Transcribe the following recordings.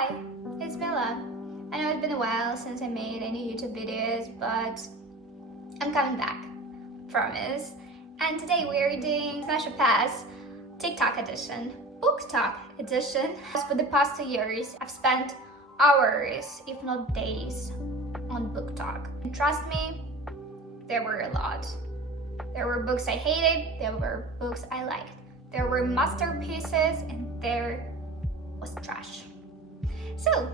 Hi, it's Mila. I know it's been a while since I made any YouTube videos, but I'm coming back, promise. And today we're doing Smash or Pass TikTok edition, BookTok edition. For the past 2 years, I've spent hours, if not days, on BookTok. And trust me, there were a lot. There were books I hated, there were books I liked. There were masterpieces, and there was trash. So,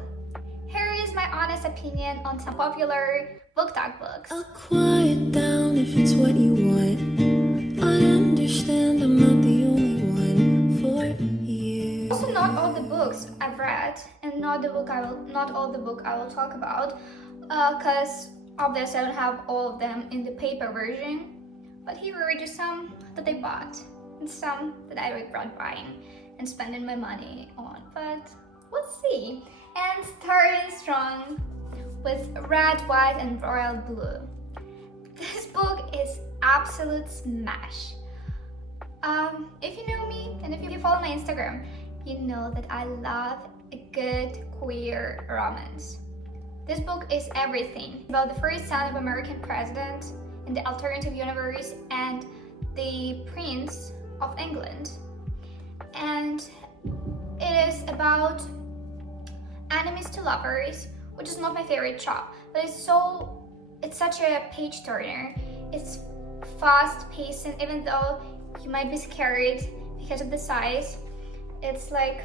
here is my honest opinion on some popular BookTok books. I'll quiet down if it's what you want. I understand I'm not the only one for you. Also, not all the books I've read, and not all the book I will talk about, because obviously I don't have all of them in the paper version. But here are just some that I bought, and some that I regret buying and spending my money on. But we'll see. And starting strong with Red, White, and Royal Blue. This book is absolute smash. If you know me, and if you follow my Instagram, you know that I love a good queer romance. This book is everything about the first son of American president in the alternative universe and the Prince of England. And it is about enemies to lovers, which is not my favorite trope, but it's such a page turner. It's fast paced, and even though you might be scared because of the size, it's like,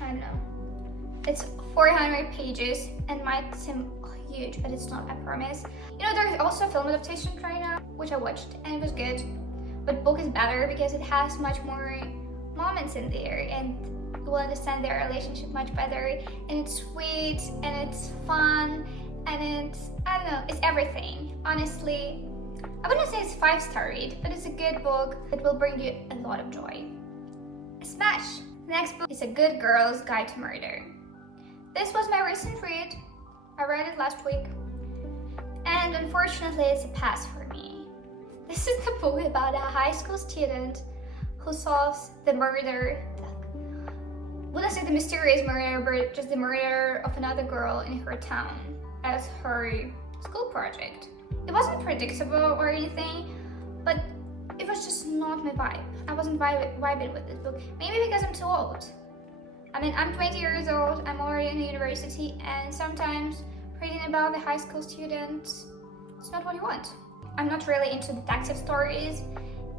I don't know, it's 400 pages and might seem huge, but it's not, I promise. You know, there's also a film adaptation right now, which I watched, and it was good, but book is better because it has much more moments in there, and you will understand their relationship much better, and it's sweet, and it's fun, and it's, I don't know, it's everything. Honestly, I wouldn't say it's 5-star read, but it's a good book that will bring you a lot of joy. Smash! The next book is A Good Girl's Guide to Murder. This was my recent read. I read it last week, and unfortunately it's a pass for me. This is the book about a high school student who solves the murder, wouldn't say the mysterious murder, but just the murder of another girl in her town as her school project. It wasn't predictable or anything, but it was just not my vibe. I wasn't vibing with this book. Maybe because I'm too old. I mean, I'm 20 years old, I'm already in university, and sometimes reading about the high school students, it's not what you want. I'm not really into detective stories,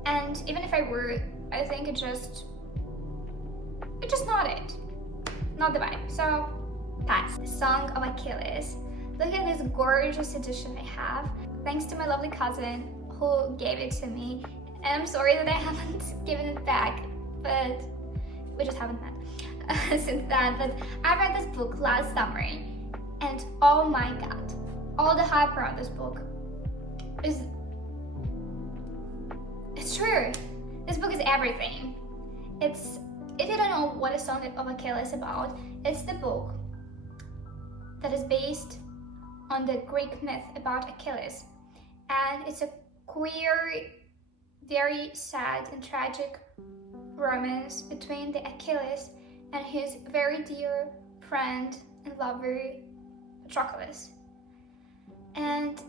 and even if I were, I think it's just not it. Not the vibe. So, pass. The Song of Achilles. Look at this gorgeous edition I have. Thanks to my lovely cousin who gave it to me. And I'm sorry that I haven't given it back, but we just haven't met since then. But I read this book last summer, and oh my god, all the hype around this book it's true. This book is everything. If you don't know what A Song of Achilles is about, it's the book that is based on the Greek myth about Achilles. And it's a queer, very sad and tragic romance between the Achilles and his very dear friend and lover, Patroclus. And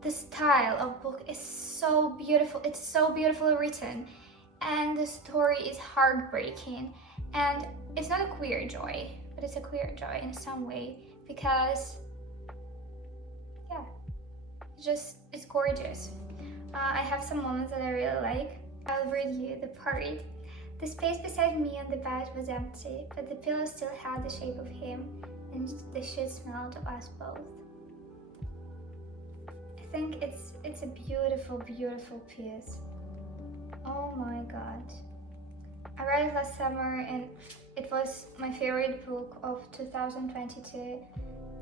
the style of book is so beautiful. It's so beautifully written. And the story is heartbreaking, and it's not a queer joy, but it's a queer joy in some way, because yeah, it's gorgeous. I have some moments that I really like. I'll read you the part. The space beside me on the bed was empty, but the pillow still had the shape of him, and the sheet smelled of us both. I think it's a beautiful, beautiful piece. Oh my god. I read it last summer, and it was my favorite book of 2022,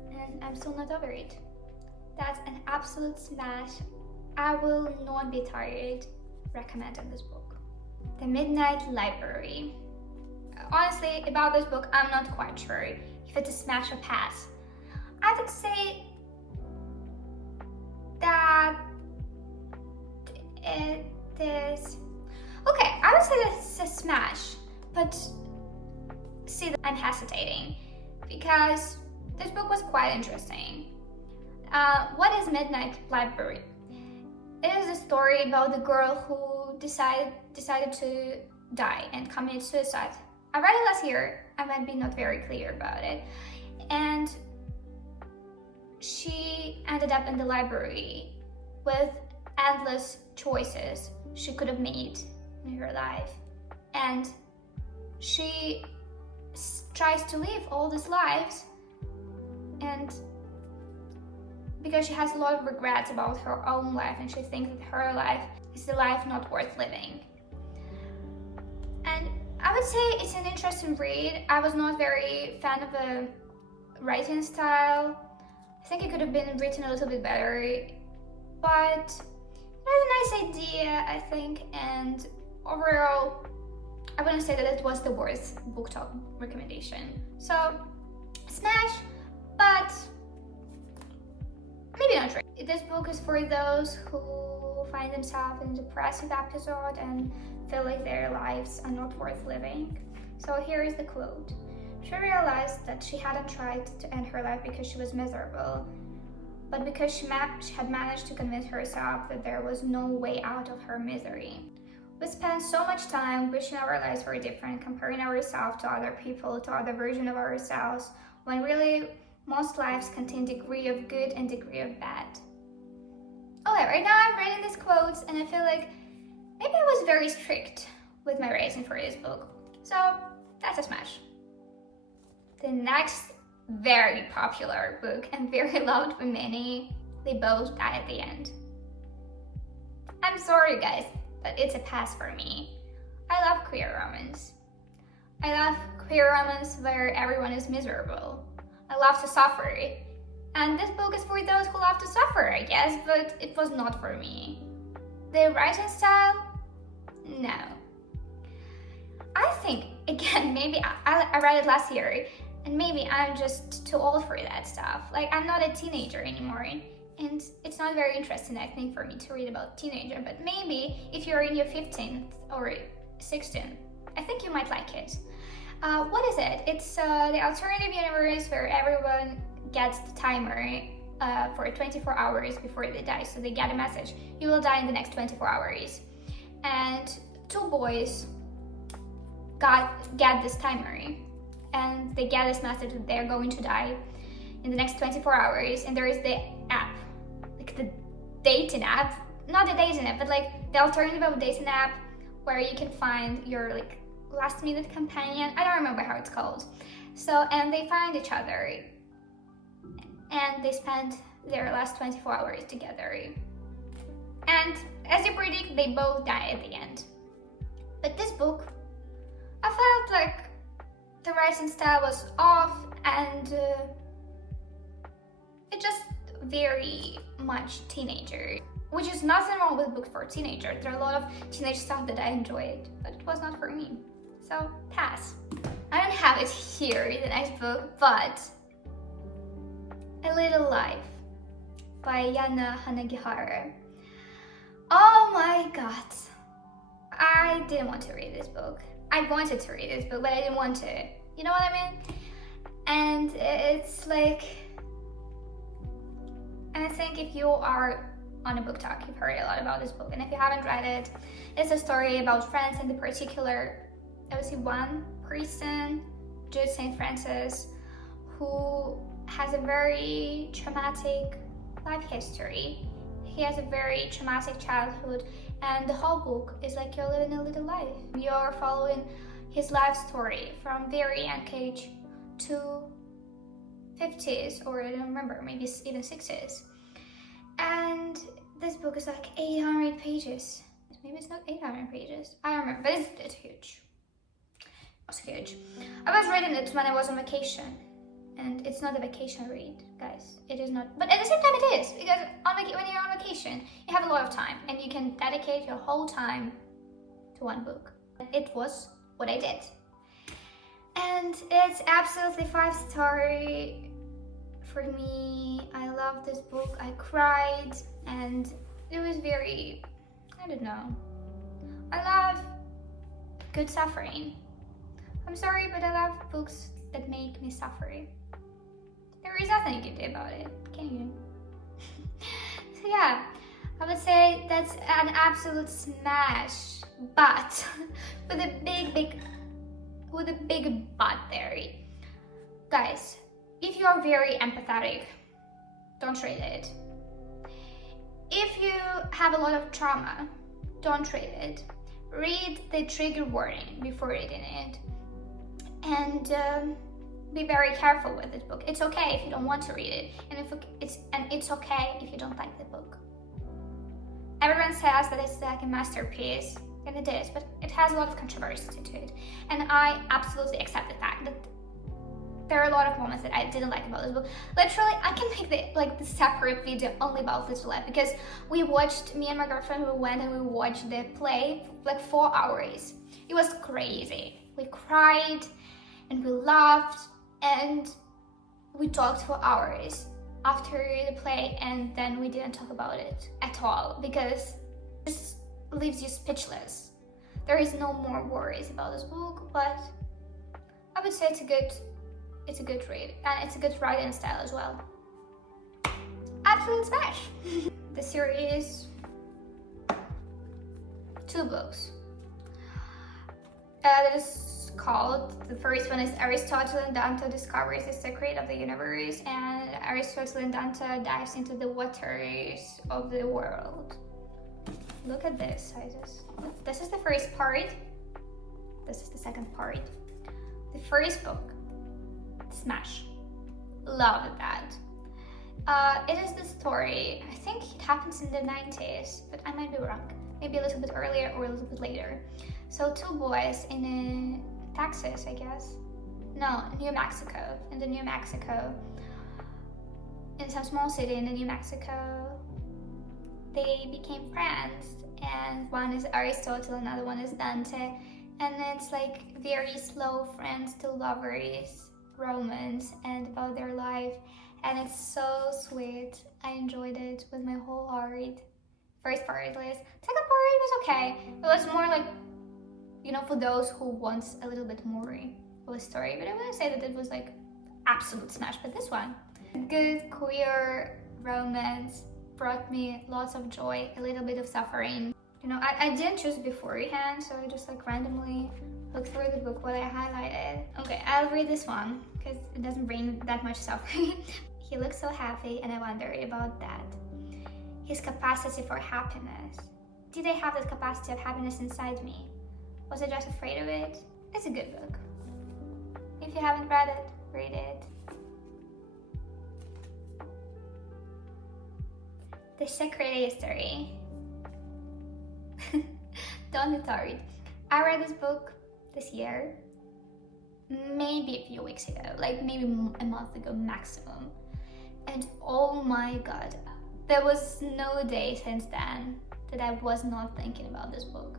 and I'm still not over it. That's an absolute smash. I will not be tired recommending this book. The Midnight Library. Honestly, about this book, I'm not quite sure if it's a smash or pass. I would say that it is... Okay, I would say that it's a smash, but see, I'm hesitating because this book was quite interesting. What is Midnight Library? It is a story about the girl who decided to die and commit suicide. I read it last year. I might be not very clear about it. And she ended up in the library with endless choices she could have made in her life. And she tries to live all these lives, and because she has a lot of regrets about her own life, and she thinks that her life is the life not worth living. And I would say it's an interesting read. I was not very fan of the writing style. I think it could have been written a little bit better, but it was a nice idea, I think, and overall, I wouldn't say that it was the worst booktok recommendation. So, smash, but maybe not right. This book is for those who find themselves in a depressive episode and feel like their lives are not worth living. So here is the quote. She realized that she hadn't tried to end her life because she was miserable, but because she had managed to convince herself that there was no way out of her misery. We spend so much time wishing our lives were different, comparing ourselves to other people, to other versions of ourselves, when really most lives contain degree of good and degree of bad. Okay, right now I'm reading these quotes and I feel like maybe I was very strict with my rating for this book. So that's a smash. The next very popular book and very loved by many, they both die at the end. I'm sorry guys, but it's a pass for me. I love queer romance. I love queer romance where everyone is miserable. I love to suffer. And this book is for those who love to suffer, I guess, but it was not for me. The writing style? No. I think, again, maybe I read it last year, and maybe I'm just too old for that stuff. Like, I'm not a teenager anymore, and it's not very interesting, I think, for me to read about teenager, but maybe if you're in your 15th or 16th, I think you might like it. What is it? It's the alternative universe where everyone gets the timer for 24 hours before they die. So they get a message, you will die in the next 24 hours. And two boys get this timer, and they get this message that they're going to die in the next 24 hours. And there is the app, like the dating app, not the dating app, but like the alternative dating app where you can find your like last minute companion. I don't remember how it's called. So, and they find each other and they spend their last 24 hours together. And as you predict, they both die at the end. But this book, I felt like the writing style was off, and it just very much teenager, which is nothing wrong with books for teenagers. There are a lot of teenage stuff that I enjoyed, but it was not for me. So pass. I don't have it here, the next book, but A Little Life by Yanagihara. Oh my god. I didn't want to read this book. I wanted to read this book, but I didn't want to. You know what I mean? And it's like, and I think if you are on a booktok, you've heard a lot about this book. And if you haven't read it, it's a story about friends, and in particular, I would say one person, Jude St. Francis, who has a very traumatic life history. He has a very traumatic childhood, and the whole book is like you're living a little life. You're following his life story from very young age to 50s, or I don't remember, maybe even 60s. And this book is like 800 pages. Maybe it's not 800 pages. I don't remember, but it's huge. It was huge. I was reading it when I was on vacation. And it's not a vacation read, guys. It is not. But at the same time, it is. Because when you're on vacation, you have a lot of time. And you can dedicate your whole time to one book. It was what I did. And it's absolutely 5-star for me. I love this book. I cried. And it was very, I don't know. I love good suffering. I'm sorry, but I love books that make me suffer. There is nothing you can do about it, can you? So yeah, I would say that's an absolute smash, but with a big but there. Guys, if you are very empathetic, don't read it. If you have a lot of trauma, don't read it. Read the trigger warning before reading it. And be very careful with this book. It's okay if you don't want to read it, and it's okay if you don't like the book. Everyone says that it's like a masterpiece, and it is, but it has a lot of controversy to it. And I absolutely accept the fact that there are a lot of moments that I didn't like about this book. Literally, I can make the separate video only about Little Life, because me and my girlfriend, we went and we watched the play for like 4 hours. It was crazy. We cried and we laughed and we talked for hours after the play, and then we didn't talk about it at all because it just leaves you speechless. There is no more worries about this book, but I would say it's a good read, and it's a good writing style as well. Absolute smash! The series, 2 books. That is called, the first one is Aristotle and Dante discovers the secret of the universe, and Aristotle and Dante dives into the waters of the world. Look at this sizes. This is the first part. This is the second part. The first book, smash. Love that. It is the story, I think it happens in the 90s, but I might be wrong. Maybe a little bit earlier or a little bit later. So 2 boys in Texas, I guess. No, New Mexico. In the New Mexico. In some small city in the New Mexico. They became friends, and one is Aristotle, another one is Dante. And it's like very slow friends to lovers romance and about their life, and it's so sweet. I enjoyed it with my whole heart. First part at least. Second part was okay. It was more like, you know, for those who want a little bit more of a story, but I wouldn't say that it was like absolute smash. But this one, good queer romance, brought me lots of joy, a little bit of suffering. You know, I didn't choose beforehand, so I just like randomly looked through the book what I highlighted. Okay, I'll read this one because it doesn't bring that much suffering. He looked so happy, and I wondered about that. His capacity for happiness. Did I have that capacity of happiness inside me? Was I just afraid of it? It's a good book. If you haven't read it, read it. The Secret History. Donna Tartt. I read this book this year, maybe a few weeks ago, like maybe a month ago maximum. And oh my god, there was no day since then that I was not thinking about this book.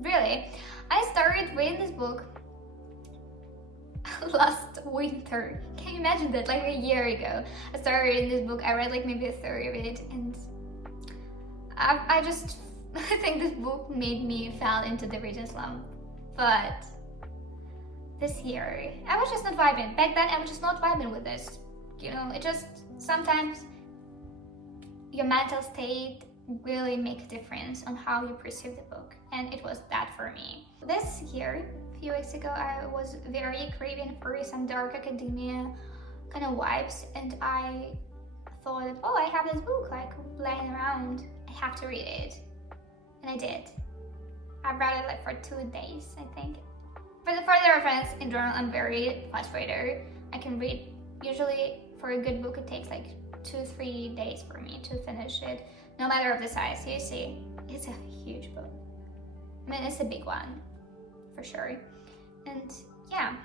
Really, I started reading this book last winter. Can you imagine that? Like a year ago, I started reading this book. I read like maybe a third of it, and I think this book made me fall into the reading slump. But this year, I was just not vibing. Back then, I was just not vibing with this. You know, it just, sometimes your mental state really makes a difference on how you perceive the book. And it was that for me. This year, a few weeks ago, I was very craving for some dark academia kind of vibes. And I thought, oh, I have this book like laying around. I have to read it. And I did. I read it like for 2 days, I think. For the further reference, in general, I'm very fast reader. I can read, usually for a good book, it takes like 2-3 days for me to finish it, no matter of the size. You see, it's a huge book. I mean, it's a big one, for sure. And yeah,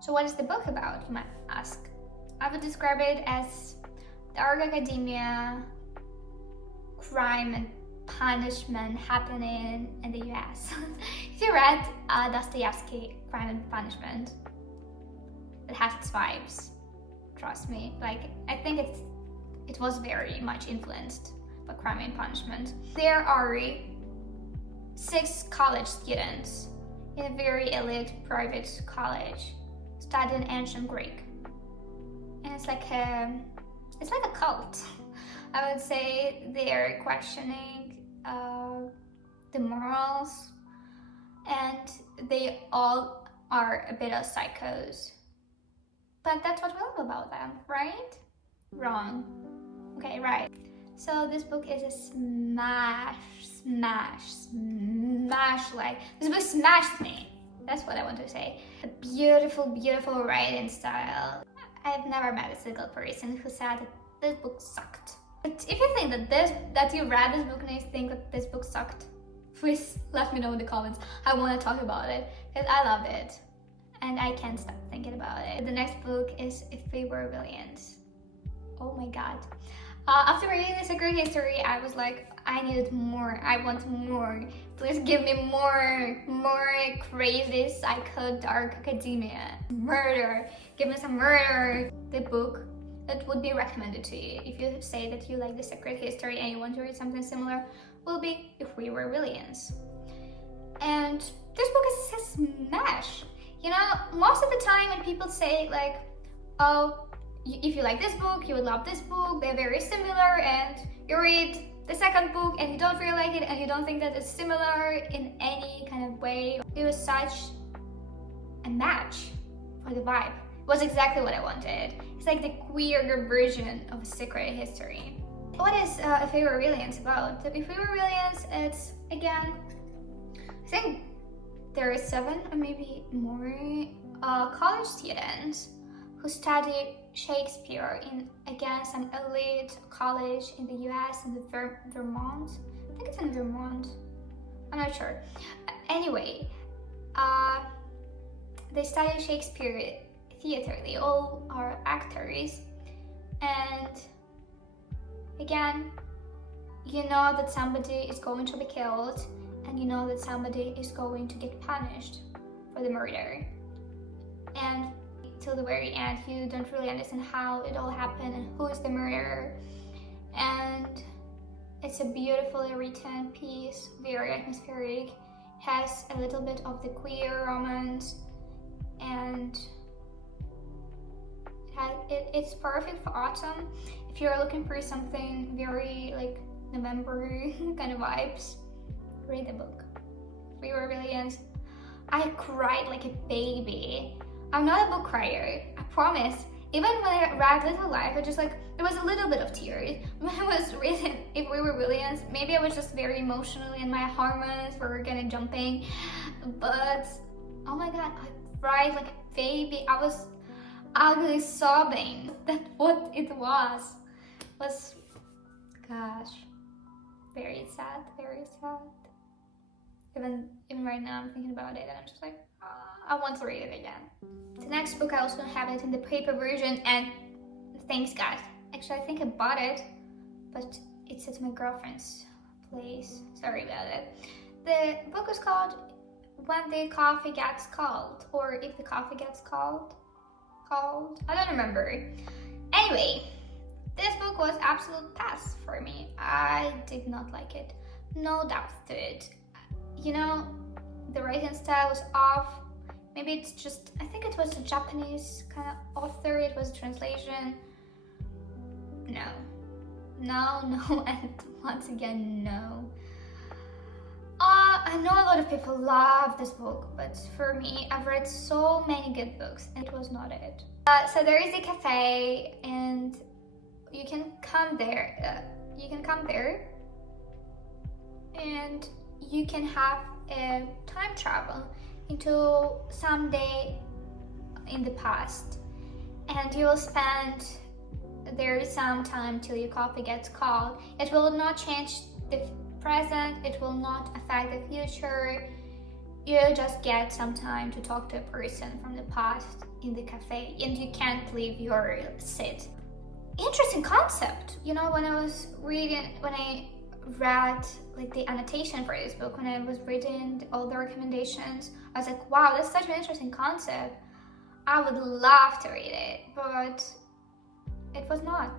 so what is the book about, you might ask? I would describe it as dark academia, crime and punishment happening in the US. If you read Dostoevsky, Crime and Punishment, it has its vibes. Trust me. Like, I think it was very much influenced by Crime and Punishment. There are 6 college students in a very elite private college, studying ancient Greek. And it's like a cult. I would say they're questioning the morals, and they all are a bit of psychos. But that's what we love about them, right? Wrong. Okay, right. So this book is a smash, like, this book smashed me. That's what I want to say. A beautiful, beautiful writing style. I've never met a single person who said that this book sucked. But if you think that you read this book and you think that this book sucked, please let me know in the comments. I want to talk about it because I loved it and I can't stop thinking about it. The next book is If We Were Villains. Oh my god. After reading The Secret History, I was like, I need more. I want more. Please give me more crazy, psycho, dark academia. Murder. Give me some murder. The book that would be recommended to you if you say that you like The Secret History and you want to read something similar will be If We Were Villains. And this book is a smash. You know, most of the time when people say like, oh, if you like this book, you would love this book, they're very similar, and you read the second book and you don't really like it and you don't think that it's similar in any kind of way. It was such a match for the vibe. It was exactly what I wanted. It's like the queer version of A Secret History. What is If We Were Villains about? So If We Were Villains, it's, again, I think there is 7 or maybe more college students who study Shakespeare in, again, some elite college in the US, in the Vermont. I think it's in Vermont. I'm not sure. Anyway, they study Shakespeare theater. They all are actors. And again, you know that somebody is going to be killed, and you know that somebody is going to get punished for the murder. And till the very end, you don't really understand how it all happened and who is the murderer. And it's a beautifully written piece, very atmospheric, has a little bit of the queer romance, and it's perfect for autumn. If you're looking for something very like November kind of vibes, read the book. We Were Villains. I cried like a baby. I'm not a book crier, I promise. Even when I read Little Life, I just like, there was a little bit of tears. When I was reading If We Were Villains, maybe I was just very emotionally and my hormones were kind of jumping. But, oh my god, I cried like a baby. I was ugly sobbing. That's what it was. Gosh, very sad, very sad. Even right now I'm thinking about it and I'm just like, I want to read it again. The next book, I also have it in the paper version, and thanks guys. Actually, I think I bought it, but it's at my girlfriend's place. Sorry about it. The book is called When the Coffee Gets Cold, or If the Coffee Gets Cold. I don't remember. Anyway, this book was absolute pass for me. I did not like it. No doubt to it. You know, the writing style was off. Maybe it's just, I think it was a Japanese kind of author, it was a translation. No, and once again, no. I know a lot of people love this book, but for me, I've read so many good books and it was not it. So there is a cafe and you can come there. And you can have a time travel into some day in the past, and you will spend there some time till your coffee gets cold. It will not change the present, it will not affect the future. You just get some time to talk to a person from the past in the cafe, and you can't leave your seat. Interesting concept. You know, when I read like the annotation for this book, when I was reading all the recommendations, I was like, wow, that's such an interesting concept. I would love to read it, but it was not.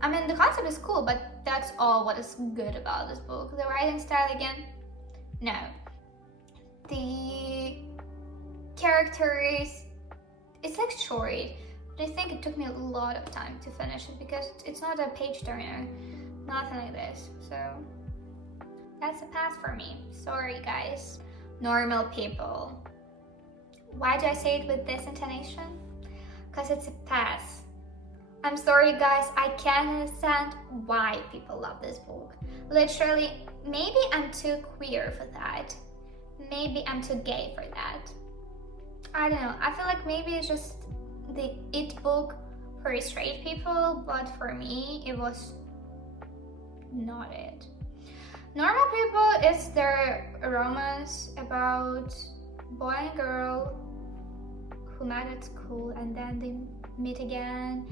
I mean, the concept is cool, but that's all what is good about this book. The writing style, again, no. The characters, it's like short, but I think it took me a lot of time to finish it because it's not a page turner, nothing like this. So that's a pass for me. Sorry guys. Normal people. Why do I say it with this intonation? Because it's a pass. I'm sorry guys, I can't understand why people love this book. Literally, maybe I'm too queer for that. Maybe I'm too gay for that. I don't know, I feel like maybe it's just the it book for straight people, but for me, it was not it. Normal People is their romance about boy and girl who met at school and then they meet again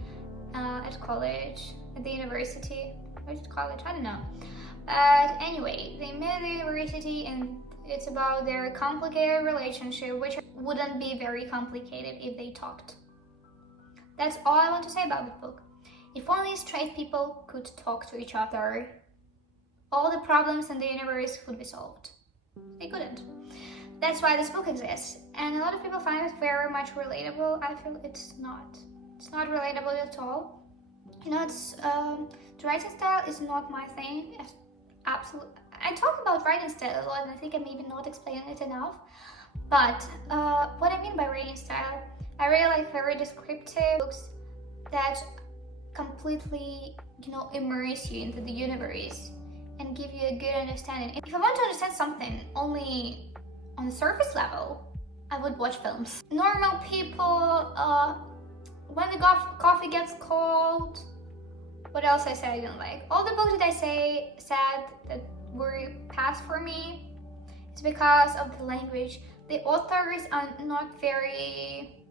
at college, at the university. Or is it college? I don't know. But anyway, they met at the university and it's about their complicated relationship, which wouldn't be very complicated if they talked. That's all I want to say about this book. If only straight people could talk to each other, all the problems in the universe would be solved. They couldn't. That's why this book exists. And a lot of people find it very much relatable. I feel it's not. It's not relatable at all. You know, it's the writing style is not my thing. Absolutely. I talk about writing style a lot and I think I'm maybe not explaining it enough. But what I mean by writing style, I really like very descriptive books that completely, you know, immerse you into the universe and give you a good understanding. If I want to understand something only on the surface level, I would watch films. Normal People, When the Coffee Gets Cold, what else I said I didn't like? All the books that I said that were passed for me, it's because of the language. The authors are not very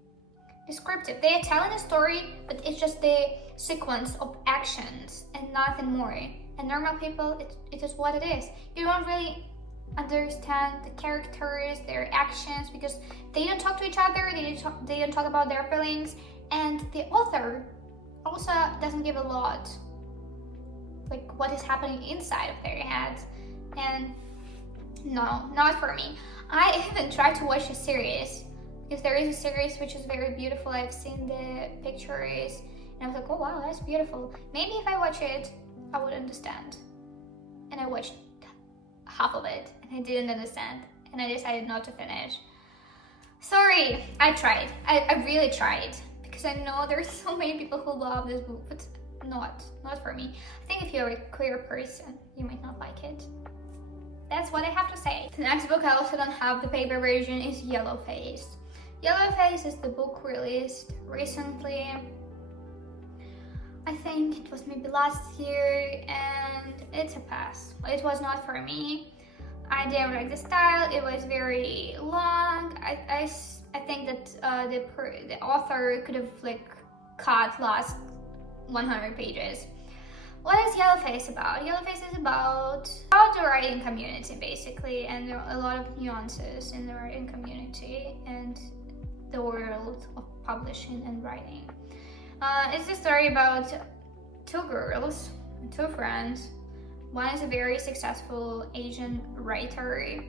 descriptive. They are telling a story, but it's just the sequence of actions and nothing more. And Normal People, it is what it is. You don't really understand the characters, their actions, because they don't talk to each other, they don't talk about their feelings, and the author also doesn't give a lot, like what is happening inside of their heads. And no, not for me. I even tried to watch a series, because there is a series which is very beautiful. I've seen the pictures, and I was like, oh wow, that's beautiful. Maybe if I watch it, I would understand. And I watched half of it, and I didn't understand, and I decided not to finish. Sorry, I tried. I really tried, because I know there's so many people who love this book, but not for me. I think if you're a queer person, you might not like it. That's what I have to say. The next book I also don't have the paper version is Yellowface. Yellowface is the book released recently. I think it was maybe last year, and it's a pass. It was not for me. I didn't like the style. It was very long. I think that the author could have like cut last 100 pages. What is Yellowface about? Yellowface is about the writing community basically, and there are a lot of nuances in the writing community and the world of publishing and writing. It's a story about two girls, two friends. One is a very successful Asian writer,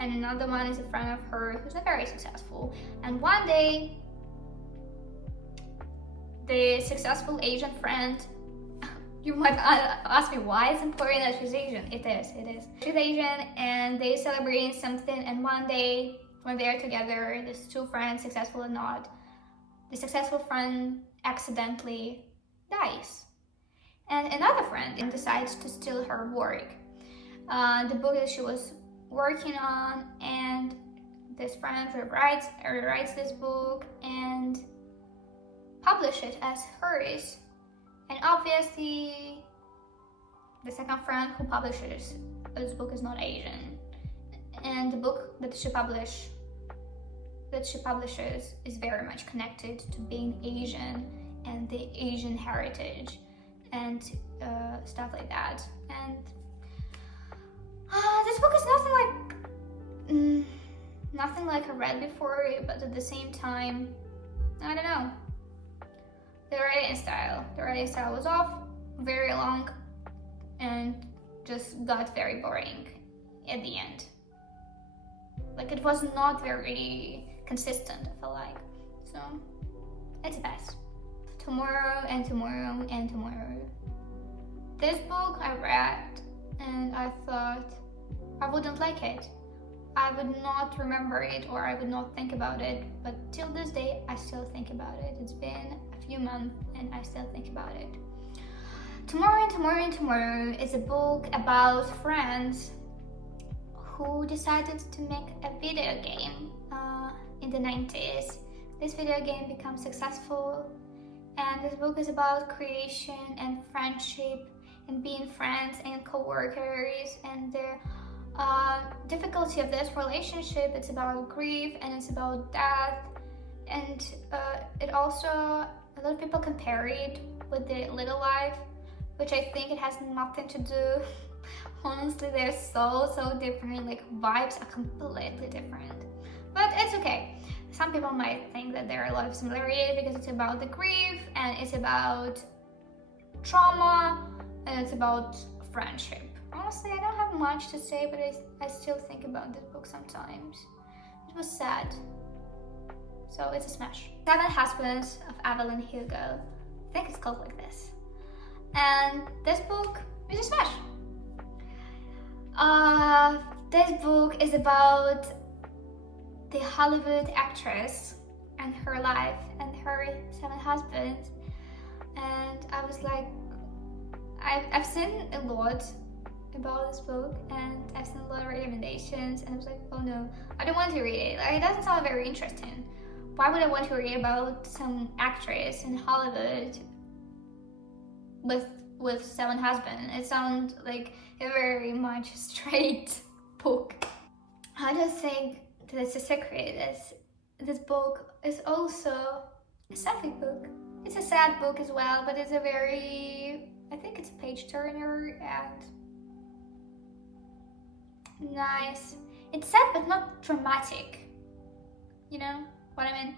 and another one is a friend of her who's not very successful. And one day, the successful Asian friend, you might ask me why it's important that she's Asian. It is. She's Asian, and they're celebrating something, and one day, when they're together, these two friends, successful or not, the successful friend accidentally dies. And another friend decides to steal her work, the book that she was working on, and this friend rewrites this book and publishes it as hers. And obviously, the second friend who publishes this book is not Asian, and the book that she publishes is very much connected to being Asian and the Asian heritage and stuff like that. And this book is nothing like I read before, but at the same time, I don't know. The writing style was off, very long, and just got very boring at the end. Like, it was not very consistent, I feel like. So it's the best. Tomorrow and tomorrow and tomorrow. This book I read and I thought I wouldn't like it. I would not remember it or I would not think about it, but till this day I still think about it. It's been a few months and I still think about it. Tomorrow and tomorrow and tomorrow is a book about friends who decided to make a video game in the 90s. This video game becomes successful, and this book is about creation and friendship and being friends and co-workers and the difficulty of this relationship. It's about grief and it's about death, and it also, a lot of people compare it with the Little Life, which I think it has nothing to do. Honestly, they're so different, like vibes are completely different, but it's okay. Some people might think that there are a lot of similarities because it's about the grief and it's about trauma and it's about friendship. Honestly, I don't have much to say, but I still think about this book sometimes. It was sad. So it's a smash. 7 Husbands of Evelyn Hugo. I think it's called like this. And this book is a smash. This book is about the Hollywood actress and her life and her 7 husbands. And I was like, I've seen a lot about this book and I've seen a lot of recommendations and I was like, oh no, I don't want to read it. Like, it doesn't sound very interesting. Why would I want to read about some actress in Hollywood with 7 husbands? It sounds like a very much straight book. I just think that it's a secret. This book is also a sapphic book. It's a sad book as well, but it's a very, I think it's a page turner and nice. It's sad but not dramatic. You know what I mean?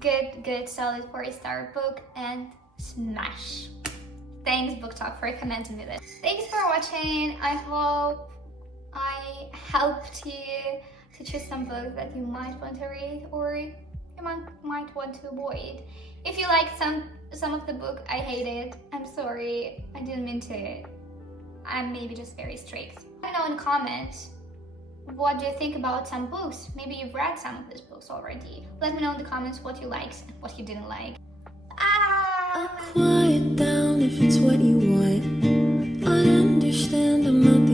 Good, solid 4-star book and smash. Thanks BookTok for recommending me this. Thanks for watching. I hope I helped you to choose some books that you might want to read or you might want to avoid. If you liked some of the book I hated, I'm sorry, I didn't mean to. I'm maybe just very strict. Let me know in the comments, what do you think about some books? Maybe you've read some of these books already. Let me know in the comments what you liked and what you didn't like. I'll quiet down if it's what you want. I understand I'm not the